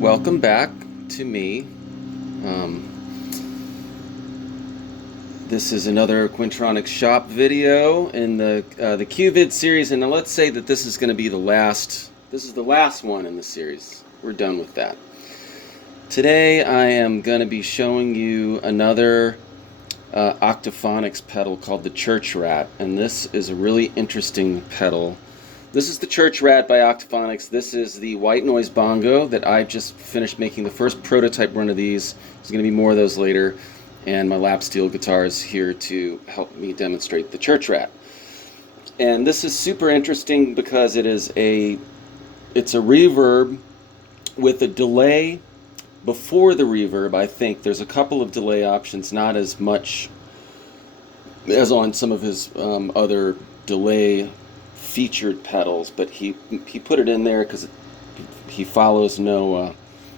Welcome back to me. This is another Quintronics shop video in the QVID series, and let's say that this is going to be the last. This is the last one in the series. We're done with that. Today I am going to be showing you another Octophonics pedal called the Church Rat, and this is a really interesting pedal. This is the Church Rat by Octophonics. This is the white noise bongo that I just finished making the first prototype run of these. There's going to be more of those later. And my lap steel guitar is here to help me demonstrate the Church Rat. And this is super interesting because it's a reverb with a delay before the reverb. I think there's a couple of delay options, not as much as on some of his other delay featured pedals, but he put it in there because he follows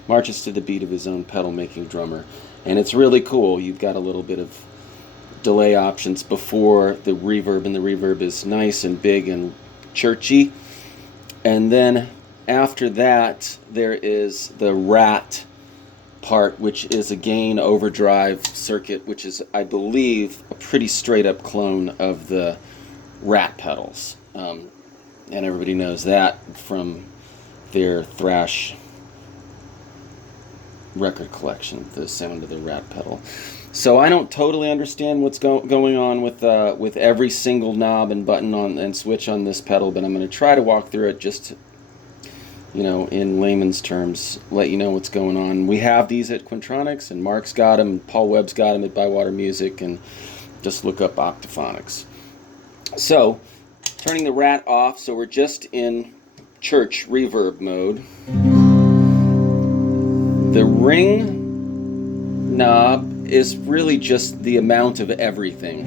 marches to the beat of his own pedal making drummer, and it's really cool. You've got a little bit of delay options before the reverb, and the reverb is nice and big and churchy, and then after that there is the Rat part, which is a gain overdrive circuit, which is, I believe, a pretty straight up clone of the Rat pedals. And everybody knows that from their thrash record collection, the sound of the Rat pedal. So I don't totally understand what's going on with every single knob and button on and switch on this pedal, but I'm going to try to walk through it just to, in layman's terms, let you know what's going on. We have these at Quintronics, and Mark's got them, Paul Webb's got them at Bywater Music, and just look up Octophonics. So, turning the Rat off, so we're just in church reverb mode. The ring knob is really just the amount of everything.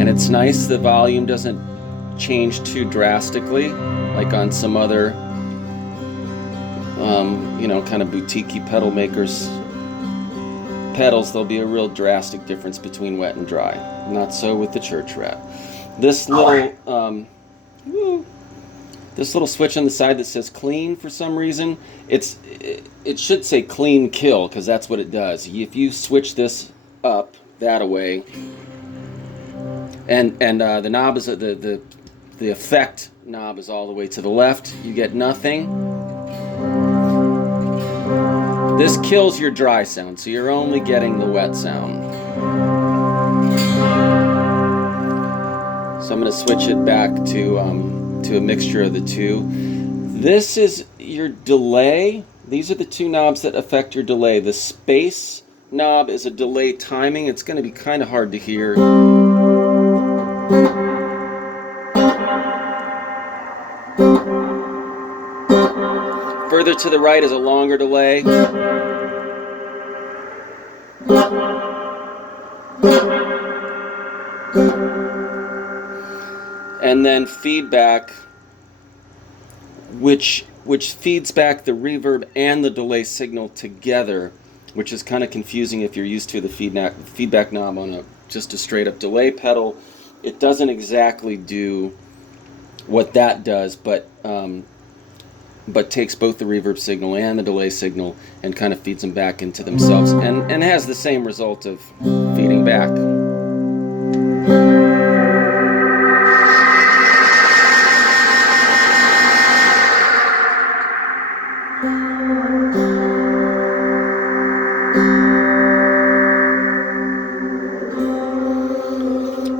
And it's nice the volume doesn't change too drastically, like on some other, kind of boutique-y pedal makers. Pedals, there'll be a real drastic difference between wet and dry. Not so with the Church Rat. This little switch on the side that says clean, for some reason, it should say clean kill, because that's what it does. If you switch this up that away, and the knob is the effect knob is all the way to the left, you get nothing. This kills your dry sound, so you're only getting the wet sound. So I'm going to switch it back to a mixture of the two. This is your delay. These are the two knobs that affect your delay. The space knob is a delay timing. It's going to be kind of hard to hear. Further to the right is a longer delay. And then feedback, which feeds back the reverb and the delay signal together, which is kind of confusing if you're used to the feedback knob on just a straight up delay pedal. It doesn't exactly do what that does, but takes both the reverb signal and the delay signal and kind of feeds them back into themselves, and has the same result of feeding back.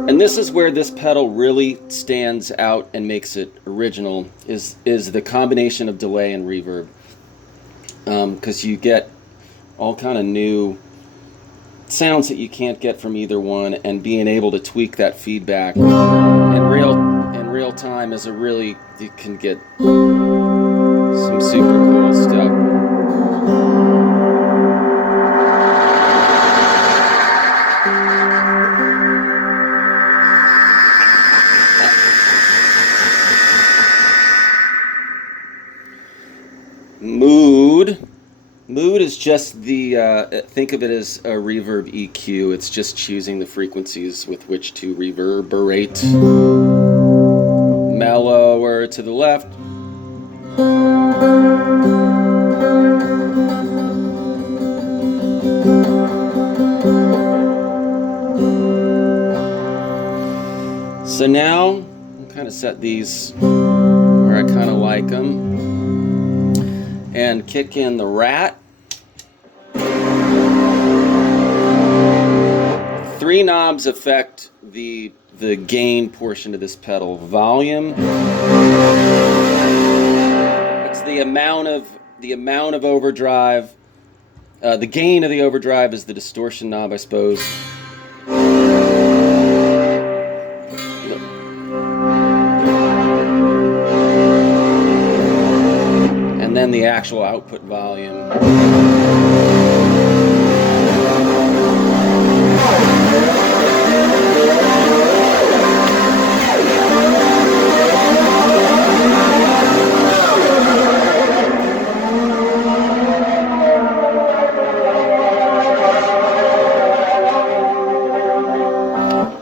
And this is where this pedal really stands out and makes it original, is the combination of delay and reverb, because you get all kind of new sounds that you can't get from either one, and being able to tweak that feedback in real time is you can get some super cool stuff. Mood is just think of it as a reverb EQ. It's just choosing the frequencies with which to reverberate. mellower to the left. So now I'm kind of set these where I kind of like them, and kick in the Rat. 3 knobs affect the gain portion of this pedal. Volume. It's the amount of overdrive. The gain of the overdrive is the distortion knob, I suppose. And then the actual output volume.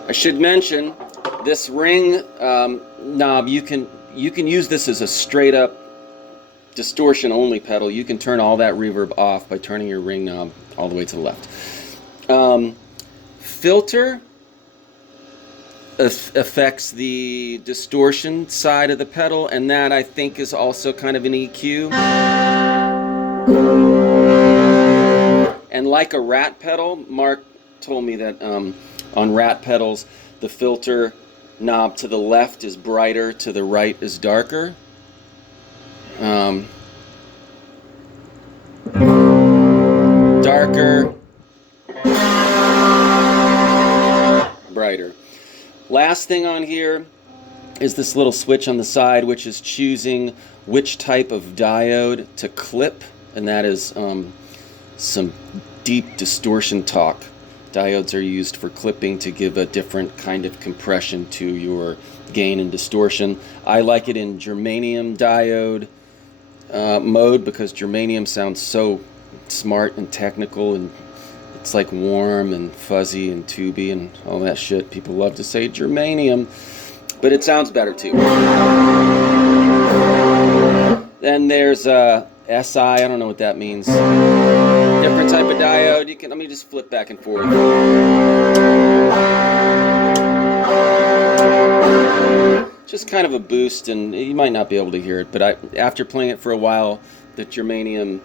I should mention this ring knob. You can use this as a straight up distortion only pedal. You can turn all that reverb off by turning your ring knob all the way to the left. Filter affects the distortion side of the pedal, and that I think is also kind of an EQ. And like a Rat pedal, Mark told me that on Rat pedals, the filter knob to the left is brighter, to the right is darker. Darker, brighter. Last thing on here is this little switch on the side, which is choosing which type of diode to clip, and that is some deep distortion talk. Diodes are used for clipping to give a different kind of compression to your gain and distortion. I like it in germanium diode mode because germanium sounds so smart and technical, and it's like warm and fuzzy and tubey and all that shit. People love to say germanium, but it sounds better too. Then there's SI, I don't know what that means. Different type of diode. You can, let me just flip back and forth. Just kind of a boost, and you might not be able to hear it, but after playing it for a while, the germanium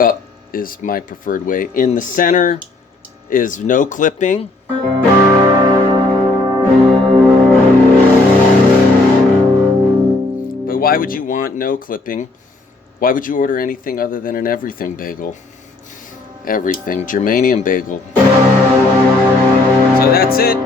up is my preferred way. In the center is no clipping. But why would you want no clipping? Why would you order anything other than an everything bagel? Everything, germanium bagel. So that's it.